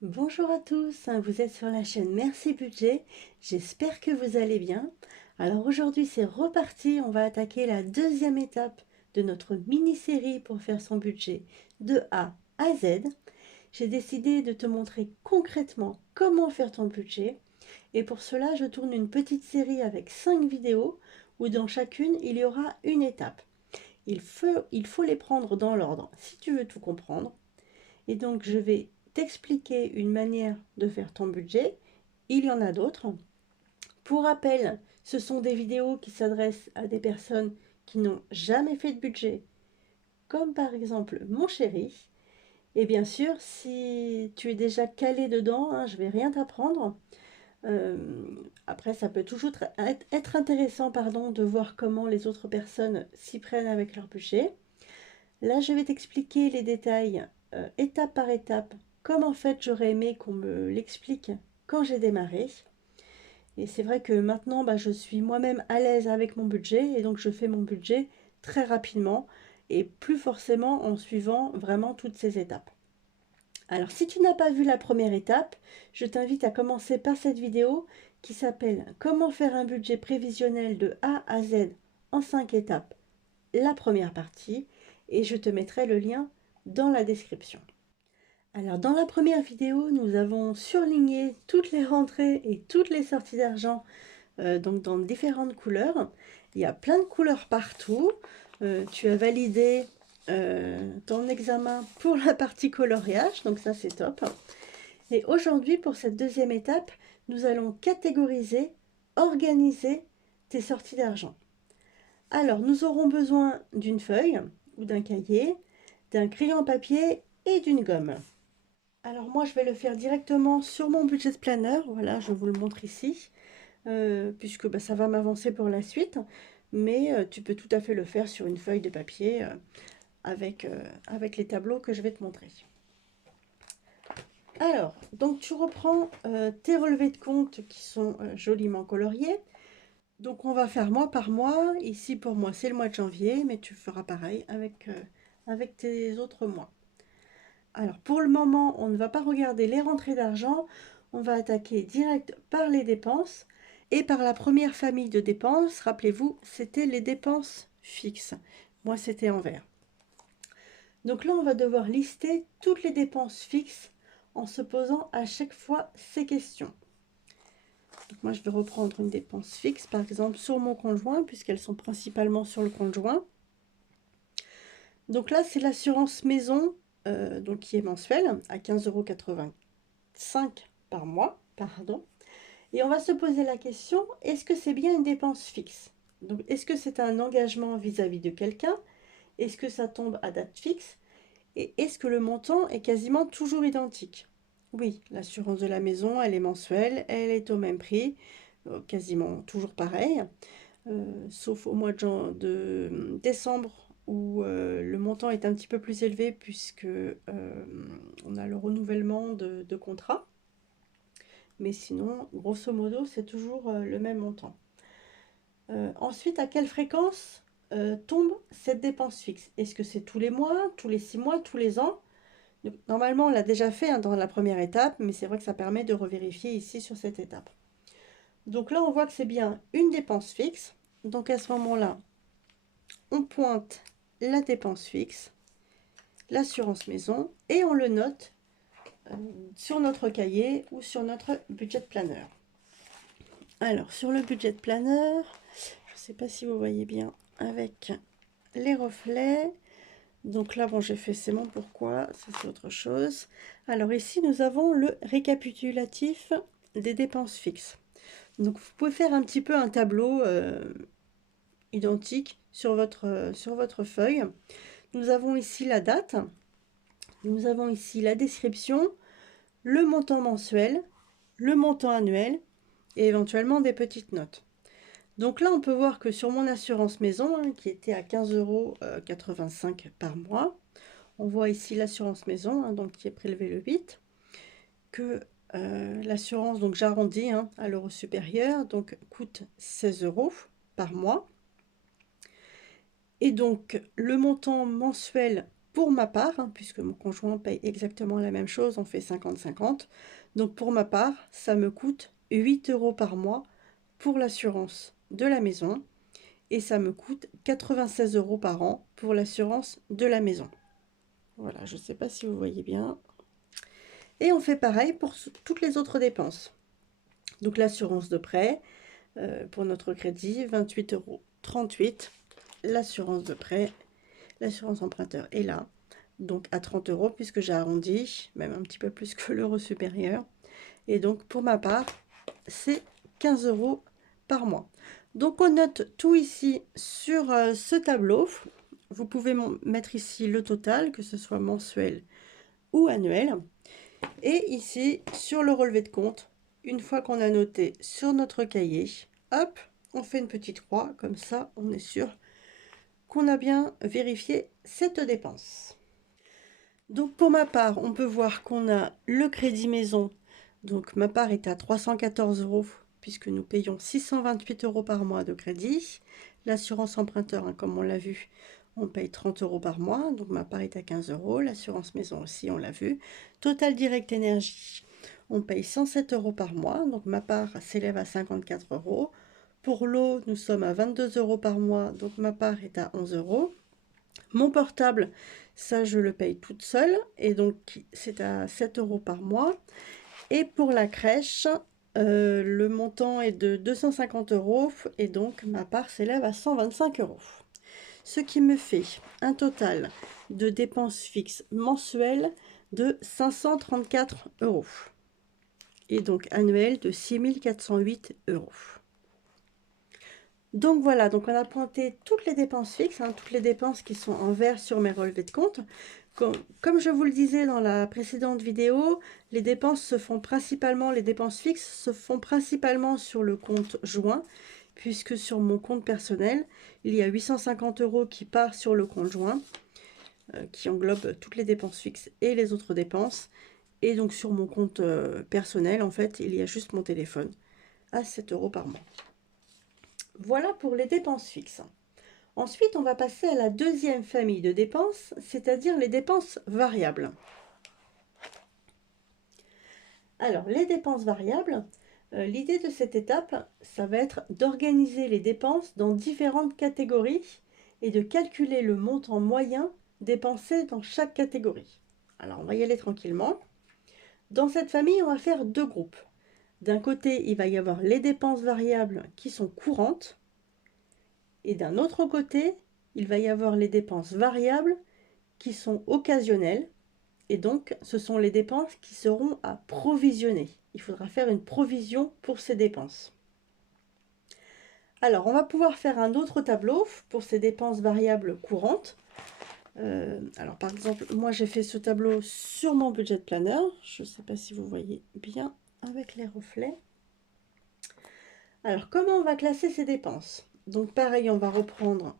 Bonjour à tous, vous êtes sur la chaîne Merci Budget, j'espère que vous allez bien. Alors aujourd'hui c'est reparti, on va attaquer la deuxième étape de notre mini-série pour faire son budget de A à Z. J'ai décidé de te montrer concrètement comment faire ton budget et pour cela je tourne une petite série avec 5 vidéos où dans chacune il y aura une étape. Il faut les prendre dans l'ordre si tu veux tout comprendre. Et donc, je vais t'expliquer une manière de faire ton budget. Il y en a d'autres. Pour rappel, ce sont des vidéos qui s'adressent à des personnes qui n'ont jamais fait de budget, comme par exemple mon chéri. Et bien sûr, si tu es déjà calé dedans, je ne vais rien t'apprendre. Euh, Après, ça peut toujours être intéressant de voir comment les autres personnes s'y prennent avec leur budget. Là, je vais t'expliquer les détails étape par étape, comme en fait j'aurais aimé qu'on me l'explique quand j'ai démarré. Et c'est vrai que maintenant, je suis moi-même à l'aise avec mon budget et donc je fais mon budget très rapidement et plus forcément en suivant vraiment toutes ces étapes. Alors, si tu n'as pas vu la première étape, je t'invite à commencer par cette vidéo qui s'appelle Comment faire un budget prévisionnel de A à Z en 5 étapes, la première partie, et je te mettrai le lien dans la description. Alors dans la première vidéo, nous avons surligné toutes les rentrées et toutes les sorties d'argent donc dans différentes couleurs. Il y a plein de couleurs partout. Tu as validé ton examen pour la partie coloriage, donc ça c'est top. Et aujourd'hui, pour cette deuxième étape, nous allons catégoriser, organiser tes sorties d'argent. Alors, nous aurons besoin d'une feuille ou d'un cahier, d'un crayon papier et d'une gomme. Alors moi, je vais le faire directement sur mon budget planner. Voilà, je vous le montre ici, puisque ça va m'avancer pour la suite. Mais tu peux tout à fait le faire sur une feuille de papier avec les tableaux que je vais te montrer. Alors, donc tu reprends tes relevés de compte qui sont joliment coloriés. Donc on va faire mois par mois. Ici pour moi c'est le mois de janvier, mais tu feras pareil avec tes autres mois. Alors pour le moment, on ne va pas regarder les rentrées d'argent, on va attaquer direct par les dépenses et par la première famille de dépenses. Rappelez-vous, c'était les dépenses fixes. Moi c'était en vert. Donc là, on va devoir lister toutes les dépenses fixes en se posant à chaque fois ces questions. Donc moi, je vais reprendre une dépense fixe, par exemple sur mon conjoint, puisqu'elles sont principalement sur le conjoint. Donc là, c'est l'assurance maison, donc qui est mensuelle, à 15,85 € par mois. Pardon. Et on va se poser la question, est-ce que c'est bien une dépense fixe? Donc, est-ce que c'est un engagement vis-à-vis de quelqu'un? Est-ce que ça tombe à date fixe? Et est-ce que le montant est quasiment toujours identique? Oui, l'assurance de la maison, elle est mensuelle, elle est au même prix, quasiment toujours pareil, sauf au mois de décembre où le montant est un petit peu plus élevé puisque on a le renouvellement de contrat. Mais sinon, grosso modo, c'est toujours le même montant. Ensuite, à quelle fréquence tombe cette dépense fixe? Est-ce que c'est tous les mois, tous les 6 mois, tous les ans? Donc, normalement, on l'a déjà fait dans la première étape, mais c'est vrai que ça permet de revérifier ici sur cette étape. Donc là, on voit que c'est bien une dépense fixe. Donc à ce moment-là, on pointe la dépense fixe, l'assurance maison, et on le note sur notre cahier ou sur notre budget planner. Alors, sur le budget planner, je ne sais pas si vous voyez bien avec les reflets. Donc là, bon, j'ai fait c'est mon pourquoi, ça c'est autre chose. Alors ici, nous avons le récapitulatif des dépenses fixes. Donc vous pouvez faire un petit peu un tableau identique sur votre feuille. Nous avons ici la date, nous avons ici la description, le montant mensuel, le montant annuel et éventuellement des petites notes. Donc là, on peut voir que sur mon assurance maison, qui était à 15,85 € par mois, on voit ici l'assurance maison, donc qui est prélevé le 8, que l'assurance, donc j'arrondis à l'euro supérieur, donc coûte 16 € par mois. Et donc le montant mensuel pour ma part, hein, puisque mon conjoint paye exactement la même chose, on fait 50-50. Donc pour ma part, ça me coûte 8 € par mois pour l'assurance de la maison et ça me coûte 96 € par an pour l'assurance de la maison. Voilà, je ne sais pas si vous voyez bien. Et on fait pareil pour toutes les autres dépenses. Donc l'assurance de prêt, pour notre crédit, 28,38 €. L'assurance de prêt, l'assurance emprunteur est là, donc à 30 € puisque j'ai arrondi, même un petit peu plus que l'euro supérieur. Et donc pour ma part, c'est 15 € par mois. Donc on note tout ici sur ce tableau. Vous pouvez mettre ici le total, que ce soit mensuel ou annuel. Et ici, sur le relevé de compte, une fois qu'on a noté sur notre cahier, hop, on fait une petite croix, comme ça on est sûr qu'on a bien vérifié cette dépense. Donc pour ma part, on peut voir qu'on a le crédit maison, donc ma part est à 314 € puisque nous payons 628 € par mois de crédit. L'assurance emprunteur, hein, comme on l'a vu, on paye 30 € par mois, donc ma part est à 15 €. L'assurance maison aussi, on l'a vu. Total Direct Énergie, on paye 107 € par mois, donc ma part s'élève à 54 €. Pour l'eau, nous sommes à 22 € par mois, donc ma part est à 11 €. Mon portable, ça je le paye toute seule, et donc c'est à 7 € par mois. Et pour la crèche, le montant est de 250 €, et donc ma part s'élève à 125 €. Ce qui me fait un total de dépenses fixes mensuelles de 534 €. Et donc annuel de 6 408 €. Donc voilà, donc on a pointé toutes les dépenses fixes, hein, toutes les dépenses qui sont en vert sur mes relevés de compte. Comme je vous le disais dans la précédente vidéo, les dépenses fixes se font principalement sur le compte joint, puisque sur mon compte personnel, il y a 850 € qui part sur le compte joint, qui englobe toutes les dépenses fixes et les autres dépenses. Et donc sur mon compte personnel, en fait, il y a juste mon téléphone à 7 € par mois. Voilà pour les dépenses fixes. Ensuite, on va passer à la deuxième famille de dépenses, c'est-à-dire les dépenses variables. Alors, les dépenses variables, l'idée de cette étape, ça va être d'organiser les dépenses dans différentes catégories et de calculer le montant moyen dépensé dans chaque catégorie. Alors, on va y aller tranquillement. Dans cette famille, on va faire deux groupes. D'un côté, il va y avoir les dépenses variables qui sont courantes, et d'un autre côté, il va y avoir les dépenses variables qui sont occasionnelles, et donc ce sont les dépenses qui seront à provisionner. Il faudra faire une provision pour ces dépenses. Alors, on va pouvoir faire un autre tableau pour ces dépenses variables courantes. Alors, par exemple, moi j'ai fait ce tableau sur mon budget planner. Je ne sais pas si vous voyez bien avec les reflets. Alors, comment on va classer ces dépenses? Donc, pareil, on va reprendre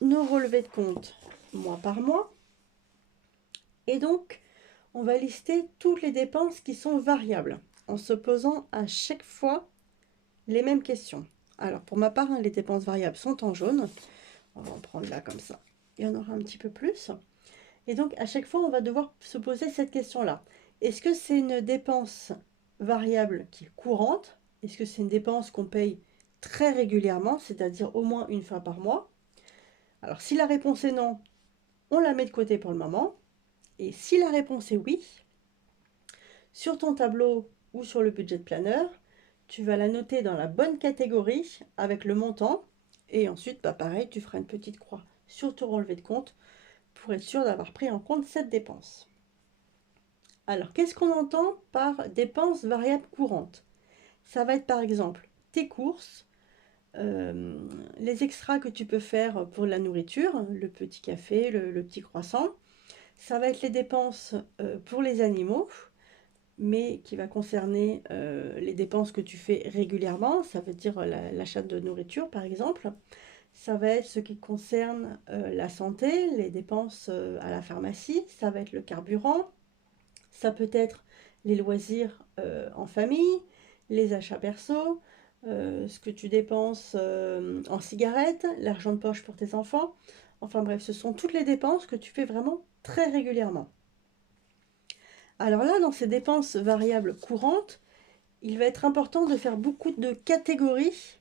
nos relevés de compte mois par mois. Et donc, on va lister toutes les dépenses qui sont variables en se posant à chaque fois les mêmes questions. Alors, pour ma part, les dépenses variables sont en jaune. On va en prendre là comme ça. Il y en aura un petit peu plus. Et donc, à chaque fois, on va devoir se poser cette question-là. Est-ce que c'est une dépense variable qui est courante? Est-ce que c'est une dépense qu'on paye très régulièrement, c'est-à-dire au moins une fois par mois? Alors, si la réponse est non, on la met de côté pour le moment. Et si la réponse est oui, sur ton tableau ou sur le budget planner, tu vas la noter dans la bonne catégorie avec le montant. Et ensuite, pareil, tu feras une petite croix sur ton relevé de compte pour être sûr d'avoir pris en compte cette dépense. Alors, qu'est-ce qu'on entend par dépenses variables courantes? Ça va être par exemple tes courses, les extras que tu peux faire pour la nourriture, le petit café, le petit croissant. Ça va être les dépenses pour les animaux, mais qui va concerner les dépenses que tu fais régulièrement. Ça veut dire l'achat de nourriture, par exemple. Ça va être ce qui concerne la santé, les dépenses à la pharmacie. Ça va être le carburant. Ça peut être les loisirs en famille, les achats perso, ce que tu dépenses en cigarettes, l'argent de poche pour tes enfants. Enfin bref, ce sont toutes les dépenses que tu fais vraiment très régulièrement. Alors là, dans ces dépenses variables courantes, il va être important de faire beaucoup de catégories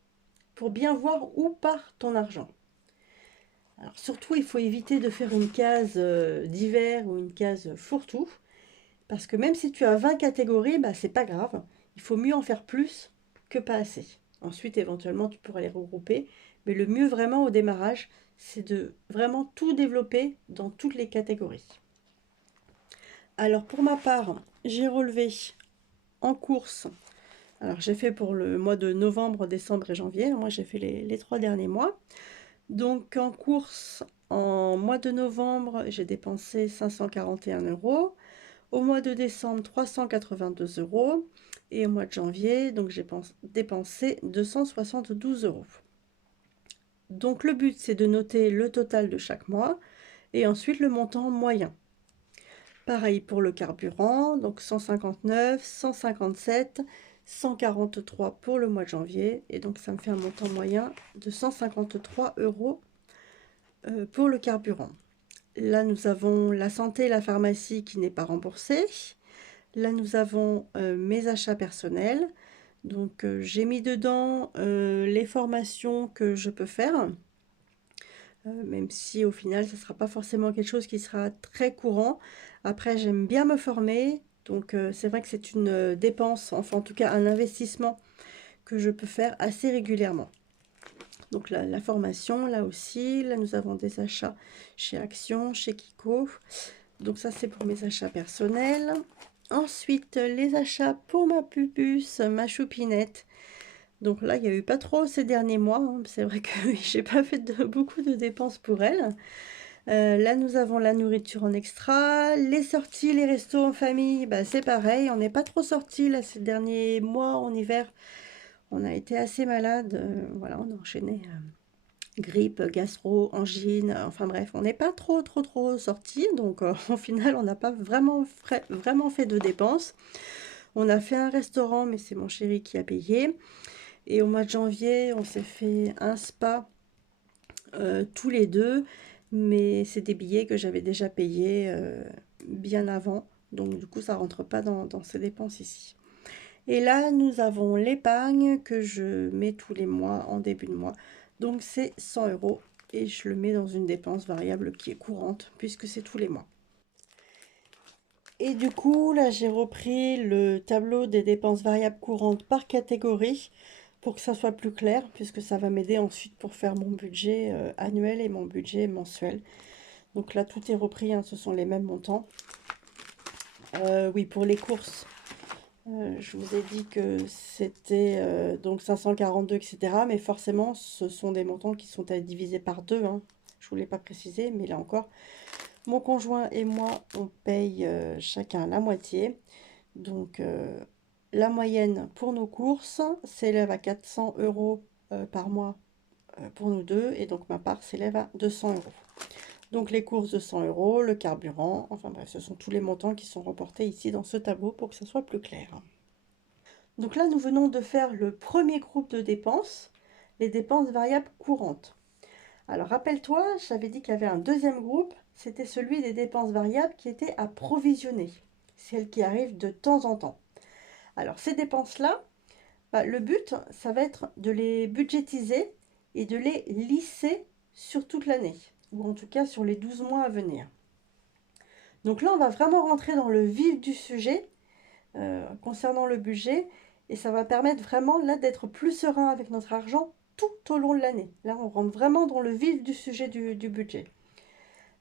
pour bien voir où part ton argent. Alors surtout, il faut éviter de faire une case divers ou une case fourre-tout, parce que même si tu as 20 catégories, bah, c'est pas grave. Il faut mieux en faire plus que pas assez. Ensuite, éventuellement, tu pourras les regrouper, mais le mieux vraiment au démarrage, c'est de vraiment tout développer dans toutes les catégories. Alors pour ma part, j'ai relevé en course. Alors j'ai fait pour le mois de novembre, décembre et janvier. Moi j'ai fait les 3 derniers mois. Donc en course, en mois de novembre, j'ai dépensé 541 euros. Au mois de décembre, 382 euros. Et au mois de janvier, donc j'ai dépensé 272 euros. Donc le but, c'est de noter le total de chaque mois et ensuite le montant moyen. Pareil pour le carburant, donc 159, 157, 143 pour le mois de janvier. Et donc ça me fait un montant moyen de 153 euros pour le carburant. Là, nous avons la santé et la pharmacie qui n'est pas remboursée. Là, nous avons mes achats personnels. Donc, j'ai mis dedans les formations que je peux faire, même si au final, ce ne sera pas forcément quelque chose qui sera très courant. Après, j'aime bien me former. Donc, c'est vrai que c'est une dépense, enfin en tout cas un investissement que je peux faire assez régulièrement. Donc, la formation, là aussi. Là, nous avons des achats chez Action, chez Kiko. Donc ça, c'est pour mes achats personnels. Ensuite, les achats pour ma pupus, ma choupinette. Donc là, il n'y a eu pas trop ces derniers mois, hein. C'est vrai que j'ai pas fait beaucoup de dépenses pour elle. Là, nous avons la nourriture en extra. Les sorties, les restos en famille, bah, c'est pareil. On n'est pas trop sortis là ces derniers mois en hiver. On a été assez malade. Voilà, on a enchaîné grippe, gastro, angine, enfin bref, on n'est pas trop sortis, donc au final on n'a pas vraiment fait de dépenses. On a fait un restaurant, mais c'est mon chéri qui a payé. Et au mois de janvier, on s'est fait un spa tous les deux, mais c'est des billets que j'avais déjà payés bien avant, donc du coup ça rentre pas dans ces dépenses ici. Et là, nous avons l'épargne que je mets tous les mois en début de mois. Donc c'est 100 euros et je le mets dans une dépense variable qui est courante puisque c'est tous les mois. Et du coup, là, j'ai repris le tableau des dépenses variables courantes par catégorie pour que ça soit plus clair puisque ça va m'aider ensuite pour faire mon budget annuel et mon budget mensuel. Donc là, tout est repris, hein, ce sont les mêmes montants. Oui, pour les courses. Je vous ai dit que c'était donc 542, etc. Mais forcément, ce sont des montants qui sont à diviser par deux, hein. Je ne vous l'ai pas précisé, mais là encore, mon conjoint et moi, on paye chacun la moitié. Donc, la moyenne pour nos courses s'élève à 400 euros par mois pour nous deux. Et donc, ma part s'élève à 200 euros. Donc, les courses de 100 euros, le carburant, enfin bref, ce sont tous les montants qui sont reportés ici dans ce tableau pour que ça soit plus clair. Donc là, nous venons de faire le premier groupe de dépenses, les dépenses variables courantes. Alors rappelle-toi, j'avais dit qu'il y avait un deuxième groupe, c'était celui des dépenses variables qui étaient à provisionner, celles qui arrivent de temps en temps. Alors ces dépenses-là, le but, ça va être de les budgétiser et de les lisser sur toute l'année, ou en tout cas sur les 12 mois à venir. Donc là, on va vraiment rentrer dans le vif du sujet concernant le budget. Et ça va permettre vraiment là d'être plus serein avec notre argent tout au long de l'année. Là, on rentre vraiment dans le vif du sujet du budget.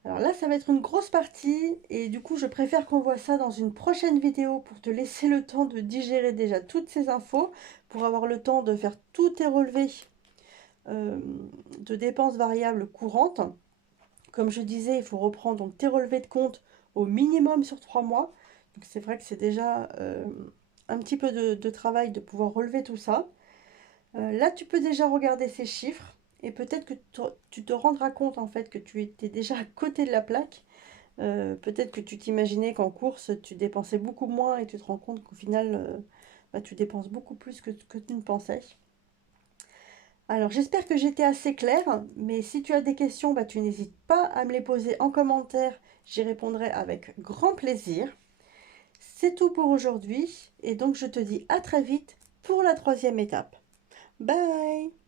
Alors là, ça va être une grosse partie et du coup, je préfère qu'on voit ça dans une prochaine vidéo pour te laisser le temps de digérer déjà toutes ces infos, pour avoir le temps de faire tous tes relevés de dépenses variables courantes. Comme je disais, il faut reprendre donc tes relevés de compte au minimum sur 3 mois. Donc c'est vrai que c'est déjà un petit peu de travail de pouvoir relever tout ça. Là, tu peux déjà regarder ces chiffres et peut-être que tu te rendras compte en fait que tu étais déjà à côté de la plaque. Peut-être que tu t'imaginais qu'en course, tu dépensais beaucoup moins et tu te rends compte qu'au final, tu dépenses beaucoup plus que tu ne pensais. Alors, j'espère que j'étais assez claire, mais si tu as des questions, bah, tu n'hésites pas à me les poser en commentaire, j'y répondrai avec grand plaisir. C'est tout pour aujourd'hui, et donc je te dis à très vite pour la troisième étape. Bye!